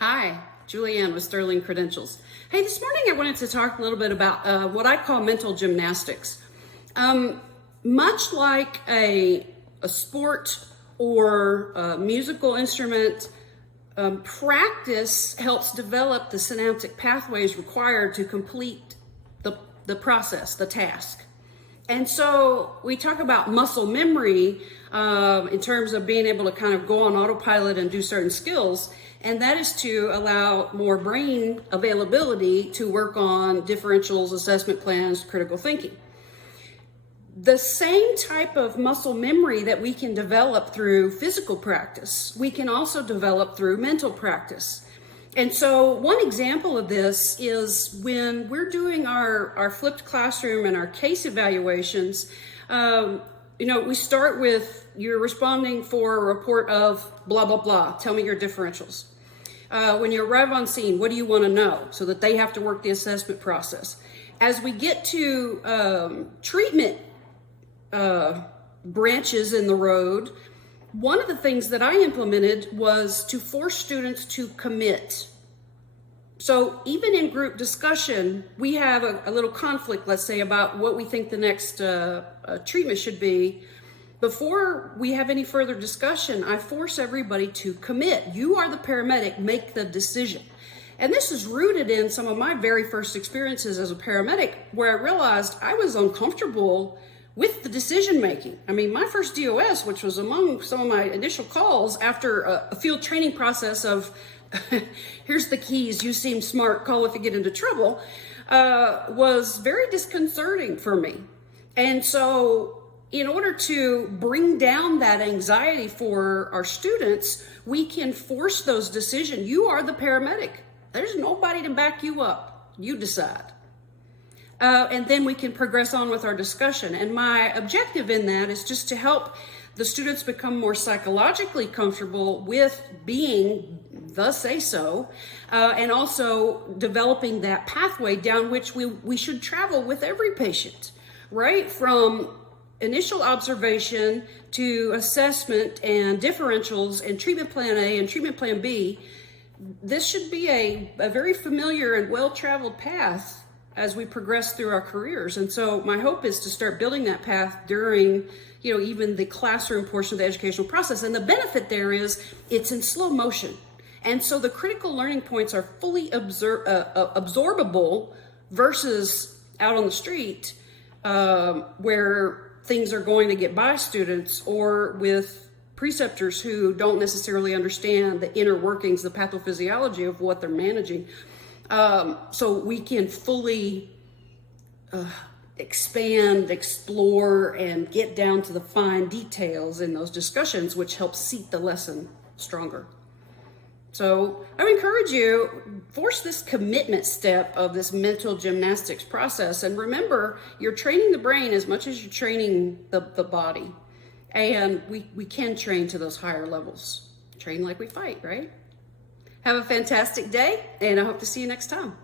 Hi, Julianne with Sterling Credentials. Hey, this morning I wanted to talk a little bit about what I call mental gymnastics. Much like a sport or a musical instrument, practice helps develop the synaptic pathways required to complete the process, the task. And so we talk about muscle memory in terms of being able to kind of go on autopilot and do certain skills. And that is to allow more brain availability to work on differentials, assessment plans, critical thinking. The same type of muscle memory that we can develop through physical practice, we can also develop through mental practice. And so one example of this is when we're doing our flipped classroom and our case evaluations, we start with you're responding for a report of blah, blah, blah. Tell me your differentials. When you arrive on scene, what do you want to know? So that they have to work the assessment process. As we get to treatment branches in the road, one of the things that I implemented was to force students to commit. So even in group discussion, we have a little conflict, let's say, about what we think the next treatment should be. Before we have any further discussion, I force everybody to commit. You are the paramedic, make the decision. And this is rooted in some of my very first experiences as a paramedic, where I realized I was uncomfortable with the decision making. I mean, my first DOS, which was among some of my initial calls after a field training process of, here's the keys, you seem smart, call if you get into trouble, was very disconcerting for me. And so in order to bring down that anxiety for our students, we can force those decisions. You are the paramedic. There's nobody to back you up. You decide. And then we can progress on with our discussion. And my objective in that is just to help the students become more psychologically comfortable with being the say-so, and also developing that pathway down which we should travel with every patient, right? From initial observation to assessment and differentials and treatment plan A and treatment plan B. This should be a very familiar and well-traveled path as we progress through our careers. And so my hope is to start building that path during, even the classroom portion of the educational process. And the benefit there is it's in slow motion. And so the critical learning points are fully absorbable versus out on the street where things are going to get by students, or with preceptors who don't necessarily understand the inner workings, the pathophysiology of what they're managing. So we can fully expand, explore, and get down to the fine details in those discussions, which helps seat the lesson stronger. So I would encourage you, force this commitment step of this mental gymnastics process. And remember, you're training the brain as much as you're training the body. And we can train to those higher levels. Train like we fight, right? Have a fantastic day, and I hope to see you next time.